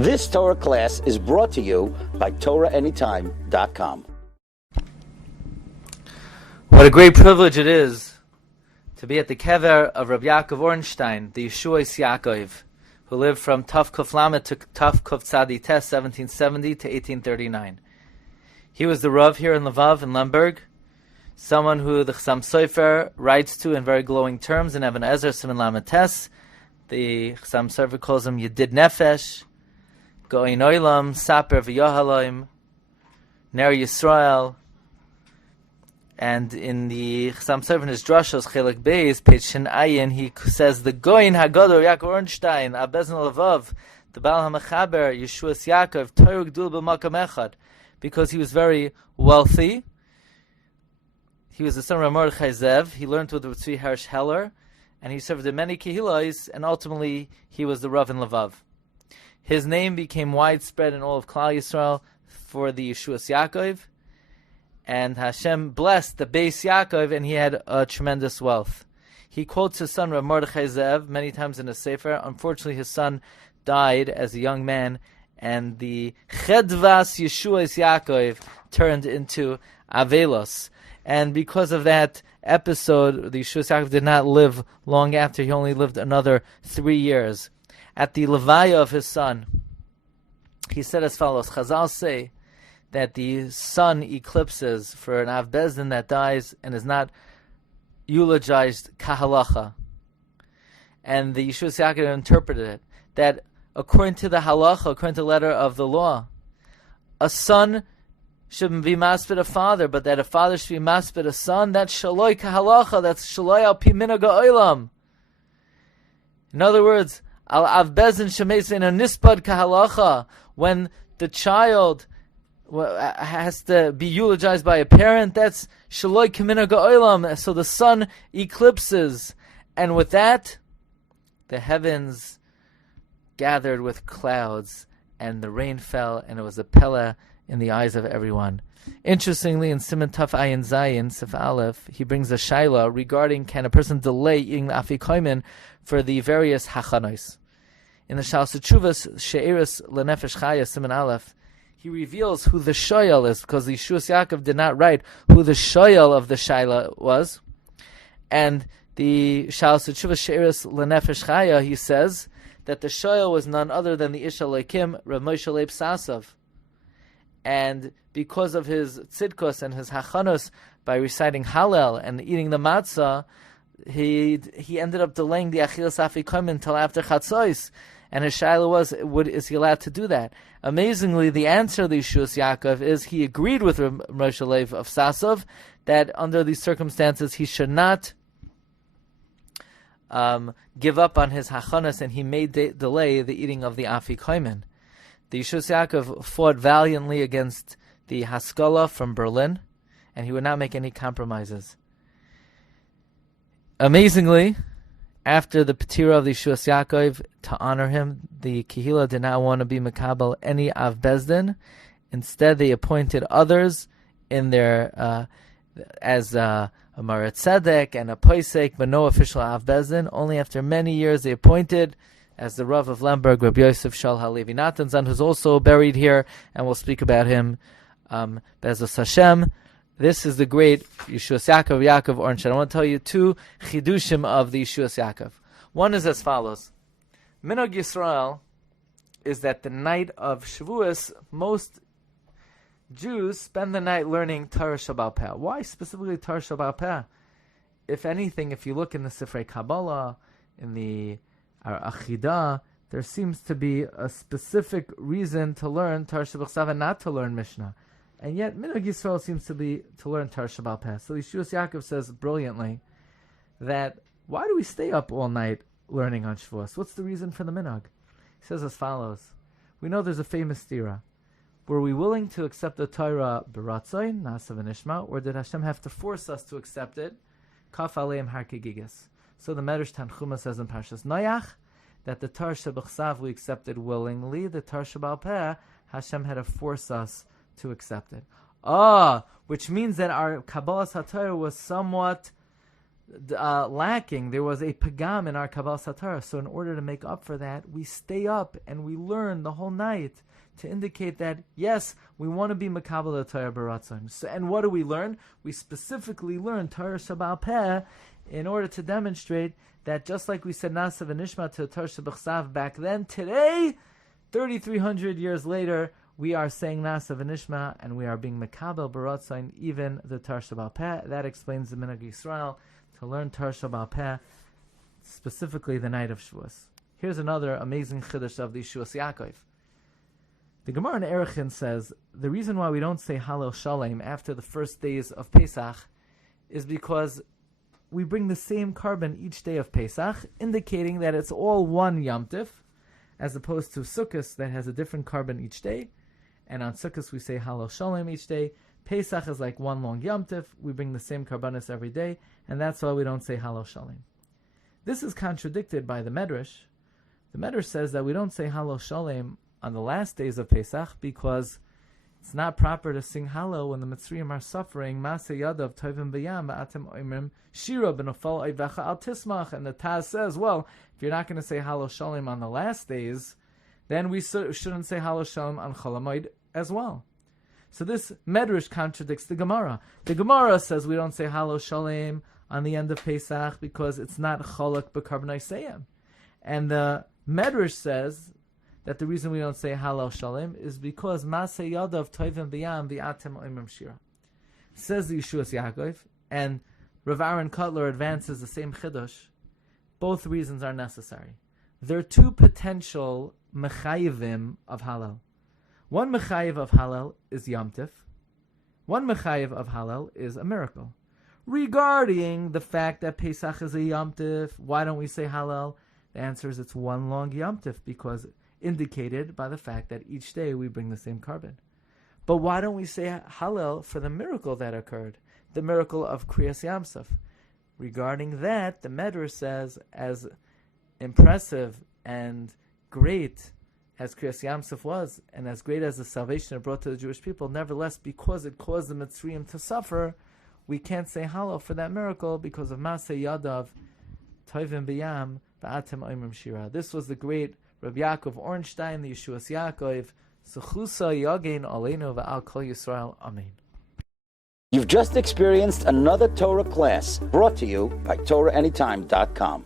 This Torah class is brought to you by TorahAnytime.com. What a great privilege it is to be at the Kever of Rabbi Yaakov Ornstein, the Yeshuos Yaakov, who lived from Tuf Kuf Lamed to Tuf Kuf Tzadi Tes, 1770 to 1839. He was the Rav here in Lvov in Lemberg, someone who the Chassam Sofer writes to in very glowing terms in Even Ezer Siman Lamed Tes. The Chassam Sofer calls him Yedid Nefesh, Goin Olam, Saper V'Yohalim, Ner Yisrael. And in the Chassam Sofer in his Drashos, Chelik Beis, page Shin Ayin, he says, the Goin HaGadol, Yaakov Ornstein, Abezin Lvov, the Baal HaMechaber, Yeshuos Yaakov, Torah Gdul B'Makam Echad, because he was very wealthy. He was the son of Mordechai Zev. He learned with the Tzvi Hersh Heller, and he served in many Kehilos, and ultimately he was the Rav in Lvov. His name became widespread in all of Klal Yisrael for the Yeshuos Yaakov, and Hashem blessed the Beis Yaakov, and he had a tremendous wealth. He quotes his son Rav Mordechai Zev many times in his Sefer. Unfortunately, his son died as a young man, and the Chedvas Yeshuos Yaakov turned into Avelos. And because of that episode, the Yeshuos Yaakov did not live long after. He only lived another 3 years. At the Levaya of his son, he said as follows: Chazal say that the sun eclipses for an Av Bezdin that dies and is not eulogized kahalacha. And the Yeshuos Yaakov interpreted it that according to the halacha, according to the letter of the law, a son shouldn't be maspid a father, but that a father should be maspid a son. That's shaloi kahalacha. That's shaloi al pi minhag ha'olam. In other words, al av bezin shemeis in a nispad kahalacha, when the child has to be eulogized by a parent, that's shaloi minhag ha'olam. So the sun eclipses, and with that, the heavens gathered with clouds, and the rain fell, and it was a pella in the eyes of everyone. Interestingly, in Siman Taf Ayin Zayin, Sif Aleph, he brings a shaila regarding can a person delay eating the afikoimen for the various hachanos. In the Shal Sechuvas She'eris Lenefesh Chaya Siman Aleph, he reveals who the shoyal is, because the Yeshuos Yaakov did not write who the shoyal of the shaila was. And the Shal Sechuvas She'eris Lenefesh Chaya, he says that the shoyal was none other than the Isha Leikim Rav Moshe Leib Sasav. And because of his tzidkos and his hachanos, by reciting Hallel and eating the matzah, he ended up delaying the achilas afikoim until after chatzos. And his shaila was, is he allowed to do that? Amazingly, the answer of the Yeshuos Yaakov is he agreed with Moshe Leib of Sasov that under these circumstances he should not give up on his hachanos, and he may delay the eating of the afikoimen. The Yeshuos Yaakov fought valiantly against the Haskalah from Berlin, and he would not make any compromises. Amazingly, after the Petira of the Yeshuos Yaakov, to honor him, the Kehila did not want to be Makabel any Av Bezdin. Instead, they appointed others in their as a Marat Tzedek and a Poisek, but no official Av Bezdin. Only after many years they appointed, as the Rav of Lemberg, Rabbi Yosef Shal Halevi Natanzan, who's also buried here, and we'll speak about him, Bezos Hashem. This is the great Yeshuos Yaakov Ornstein. I want to tell you two chidushim of the Yeshuos Yaakov. One is as follows. Minhag Yisrael is that the night of Shavuos, most Jews spend the night learning Torah Sheba'al Peh. Why specifically Torah Sheba'al Peh? If anything, if you look in the Sifrei Kabbalah, in the Achidah, there seems to be a specific reason to learn Torah Shebachsav and not to learn Mishnah. And yet, Minhag Yisrael seems to be to learn Torah Sheba'al Peh. So Yeshuos Yaakov says brilliantly that why do we stay up all night learning on Shavuos? What's the reason for the Minhag? He says as follows. We know there's a famous stira. Were we willing to accept the Torah b'ratzayin, nasa v'nishma, or did Hashem have to force us to accept it? Kaf aleim har kegigas. So the Medrash Tanchuma says in Parshas Noach that the Torah Shebachsav we accepted willingly. The Torah Sheba'al Peh, Hashem had to force us to accept it. Which means that our Kabbalas HaTorah was somewhat lacking. There was a pagam in our Kabbalah Satar. So in order to make up for that, we stay up and we learn the whole night to indicate that, yes, we want to be Makabel Torah Baratzon. So, and what do we learn? We specifically learn Torah Shabbat Peh in order to demonstrate that just like we said Nasa v'Nishma to Torah Shabbat back then, today, 3,300 years later, we are saying Nasa v'Nishma and we are being Makabel Baratzon, even the Torah Shabbat Peh. That explains the Minhag Yisrael to learn Torah Shabbat Peh, specifically the night of Shavuos. Here's another amazing chiddush of the Yeshuos Yaakov. The Gemara in Erechin says the reason why we don't say Halel Shalem after the first days of Pesach is because we bring the same carbon each day of Pesach, indicating that it's all one Yom Tif, as opposed to Sukkot that has a different carbon each day. And on Sukkot we say Halel Shalem each day. Pesach is like one long Yom Tif. We bring the same karbanis every day, and that's why we don't say Halel Shalem. This is contradicted by the Medrash. The Medrash says that we don't say Halel Shalem on the last days of Pesach because it's not proper to sing Hallel when the Mitzrayim are suffering. Maseh Yadav Tovim B'Yam Ba'atem Oimrim Shira B'Nofal Oivecha Al Tismach. And the Taz says, well, if you're not going to say Halel Shalom on the last days, then we shouldn't say Halel Shalom on Chol HaMoed as well. So this Medrash contradicts the Gemara. The Gemara says we don't say Halel Shalom on the end of Pesach because it's not Cholak B'Karbanai Seyam. And the Medrash says that the reason we don't say Halal Shalom is because Maseh Yadav Tovim B'Yam V'atem Oimrim Shira. Says the Yeshuos Yaakov, and Rav Aaron Kotler advances the same chiddush. Both reasons are necessary. There are two potential mechayivim of Halal. One mechayiv of Halal is Yom Tif. One mechayiv of Halal is a miracle. Regarding the fact that Pesach is a Yom Tif, why don't we say Halal? The answer is it's one long Yom Tif because indicated by the fact that each day we bring the same carbon. But why don't we say Hallel for the miracle that occurred, the miracle of Kriyas Yamsuf? Regarding that, the Medrash says, as impressive and great as Kriyas Yamsuf was, and as great as the salvation it brought to the Jewish people, nevertheless, because it caused the Mitzrayim to suffer, we can't say Hallel for that miracle because of Maseh Yadav Tovim B'Yam Ba'atem Oimrim Shira. This was the great Rabbi Yaakov Ornstein, the Yeshuos Yaakov, Sechusa Yagein Aleinu V'al Kol Yisrael. Amen. You've just experienced another Torah class brought to you by TorahAnytime.com.